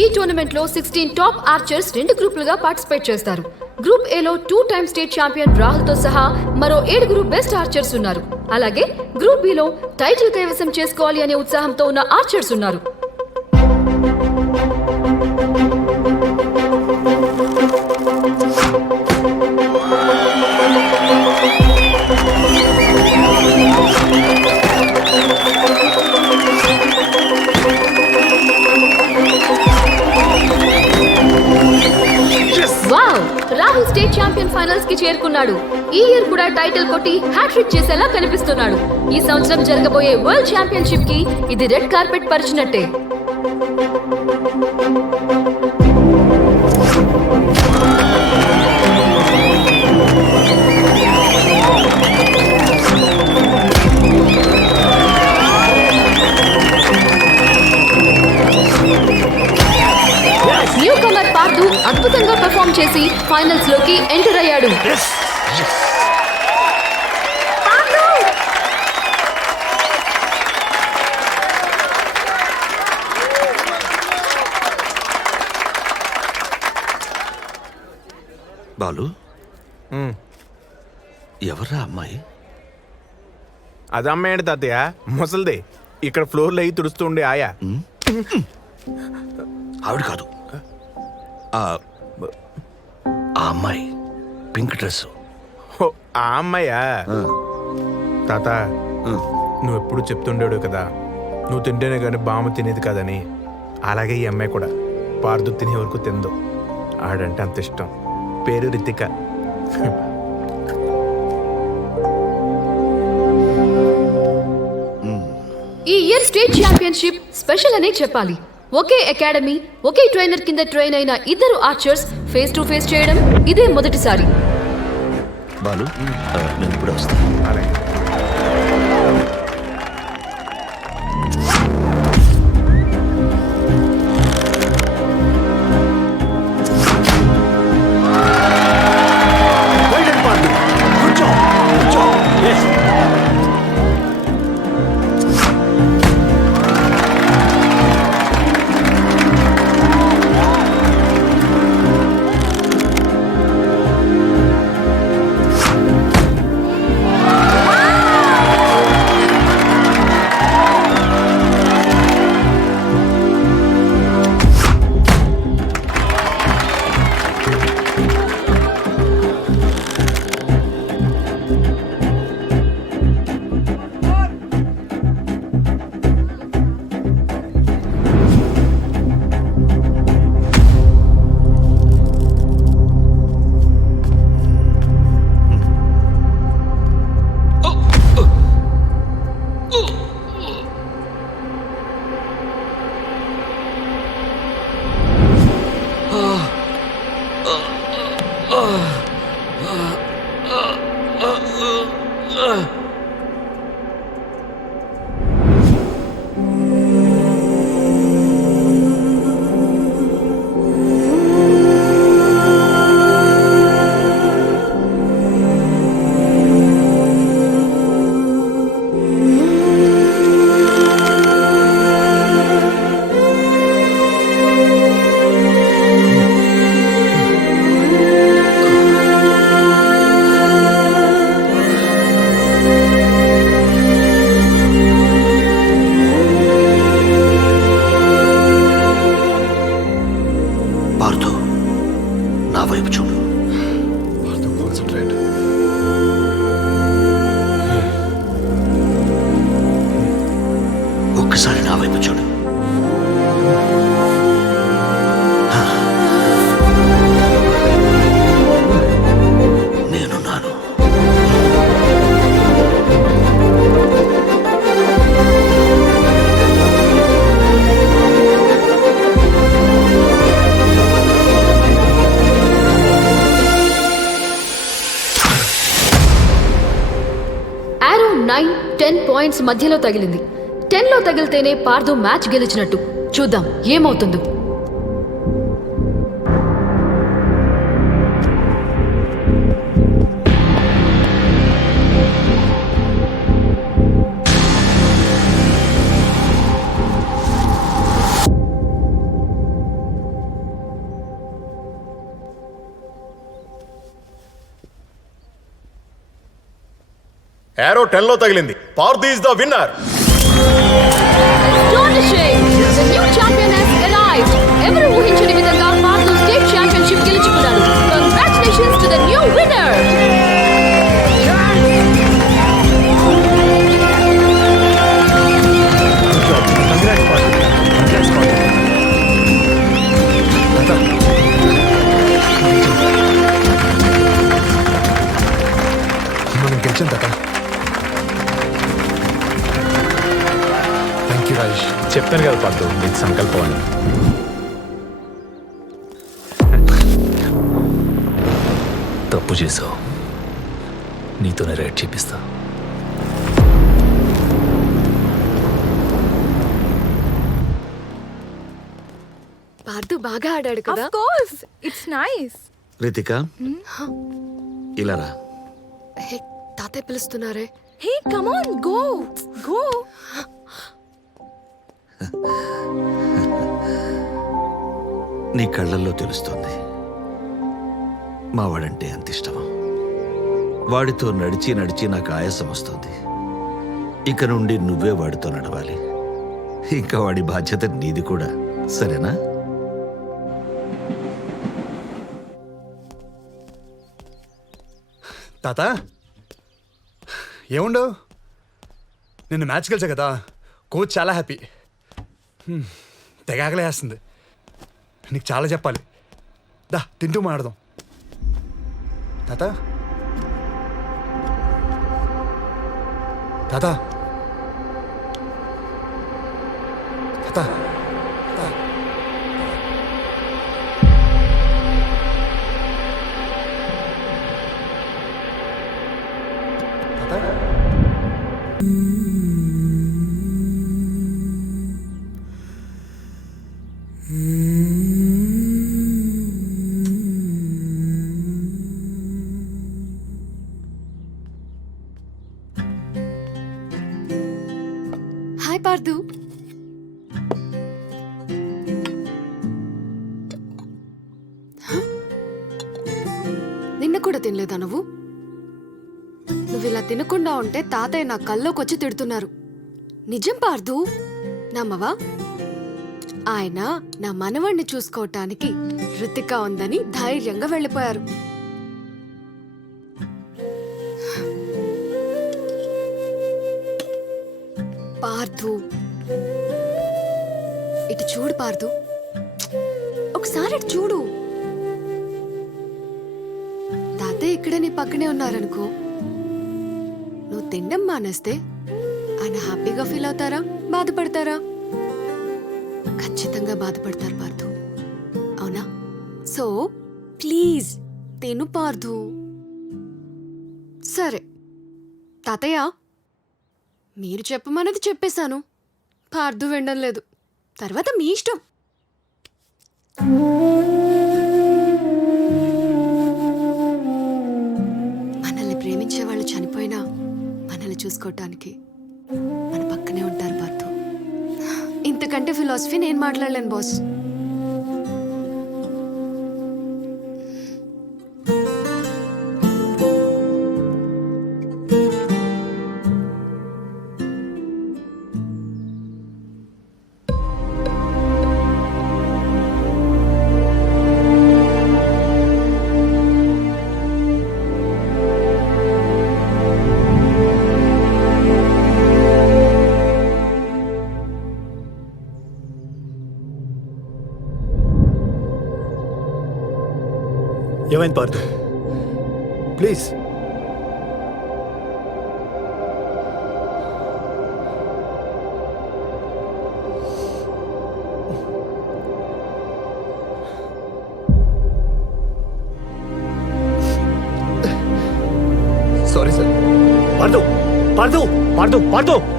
ఈ టోర్నమెంట్ లో 16 top Archer's 2 గ్రూపులుగా పార్టిసిపేట్ చేస్తారు. గ్రూప్ ఏ లో 2 టైమ్ స్టేట్ ఛాంపియన్ రాహుల్ తో సహా మరో 7 బెస్ట్ ఆర్చర్స్ ఉన్నారు. అలాగే గ్రూప్ బి లో టైటిల్ కైవసం చేసుకోవాలి అనే ఉత్సాహంతో ఉన్న ఆర్చర్స్ ఉన్నారు. Wow! Rahul state champion finals కి చేరుకున్నాడు. ఈ ఇయర్ కూడా టైటిల్ కొట్టి హ్యాట్రిక్ చేసేలా కనిపిస్తున్నాడు. ఈ సంవత్సరం జరగబోయే వరల్డ్ ఛాంపియన్షిప్ కి ఇది రెడ్ కార్పెట్ పరిచినట్టే. న్యూ కమర్ పార్థు అద్భుతంగా పెర్ఫార్మ్ చేసి ఫైనల్స్ లోకి ఎంటర్ అయ్యాడు. బాలు, ఎవర్రా అమ్మాయి? అది అమ్మాయి ఏంటి తాతయ్య? ముసలిదే, ఇక్కడ ఫ్లోర్లో అయ్యి తుడుస్తుండే ఆయా. ఆవిడ కాదు, ఆ అమ్మాయి పింక్ డ్రెస్. ఆ అమ్మాయా? తాత, నువ్వు ఎప్పుడు చెప్తుండేడు కదా, నువ్వు తింటేనే కానీ బామ్మ తినేది కాదని. అలాగే ఈ అమ్మాయి కూడా పార్దు తినే వరకు తిందు. ఆడంటే అంత ఇష్టం. పేరు రితిక. ఈ ఇయర్ స్టేట్ ఛాంపియన్షిప్ స్పెషల్ అనే చెప్పాలి. ఒకే అకాడమీ, ఒకే ట్రైనర్ కింద ట్రైన్ అయిన ఇద్దరు ఆర్చర్స్ ఫేస్ టు ఫేస్ చేయడం ఇదే మొదటిసారి. బాలు, నేను ఇప్పుడు వస్తాను. అలాగే. ఒక్కసారి నా వైపు చూడు. నేనున్నాను. ఆరో 9-10 పాయింట్స్ మధ్యలో తగిలింది. 10లో తగిలితేనే పార్థు మ్యాచ్ గెలిచినట్టు. చూద్దాం ఏమవుతుందో. ఏరో 10 లో తగిలింది. Partha is the winner. Astonishing! The new champion has arrived. ఎవరు ఊహించని విధంగా పార్థు స్టేట్ ఛాంపియన్షిప్ గెలుచుకున్నాడు. Congratulations to the new winner! మనం గెలిచాం తాత. Thank you Rajesh. చెప్తాను కదా పార్థు, నీకు సంకల్పం అని. తప్పు చేసావు, నీతోనే రైట్ చేపిస్తా. పార్థు బాగా ఆడాడు కదా. Of course, it's nice. Ritika ఇలా రా. హే, తాతయ్య పిలుస్తున్నారే. Hey, come on, go. Go. నీ కళ్ళల్లో తెలుస్తుంది మా వాడంటే అంత ఇష్టమా. వాడితో నడిచి నడిచి నాకు ఆయాసం వస్తుంది. ఇక నుండి నువ్వే వాడితో నడవాలి. ఇంకా వాడి బాధ్యత నీది కూడా, సరేనా? తాత ఏముండవు, నిన్న మ్యాచ్ గెలిచా కదా, కోచ్ చాలా హ్యాపీ. తెగ ఆకలేస్తుంది. నీకు చాలా చెప్పాలి. దా తింటూ మాట్లాడదాం. తాత తాత తాత హాయ్ పార్థు. నిన్న కూడా తినలేదా నువ్వు? నువ్వు ఇలా తినకుండా ఉంటే తాతయ్య నా కల్లోకి వచ్చి తిడుతున్నారు. నిజం పార్థు, నమ్మవా? ఆయన నా మనవణ్ణి చూసుకోవటానికి రితిక ఉందని ధైర్యంగా వెళ్ళిపోయారు. పార్థు, ఇటు చూడు పార్థు, ఒకసారి ఇటు చూడు. తాతయ్య ఇక్కడే నీ పక్కనే ఉన్నారనుకో, నువ్వు తినడం మానేస్తే ఆయన హ్యాపీగా ఫీల్ అవుతారా, బాధపడతారా? ఖచ్చితంగా బాధపడతారు పార్థు, అవునా? సో ప్లీజ్ తిను పార్థు. సరే తాతయ్య, మీరు చెప్పమన్నది చెప్పేశాను. పార్థు వినడం లేదు, తర్వాత మీ ఇష్టం. మనల్ని ప్రేమించే వాళ్ళు చనిపోయినా మనల్ని చూసుకోవటానికి మన పక్కనే ఉంటారు పార్థు. ఇంతకంటే ఫిలాసఫీ నేను మాట్లాడలేను బాస్. ఏమైంది Partha? Please. Sorry sir. Partha Partha Partha Partha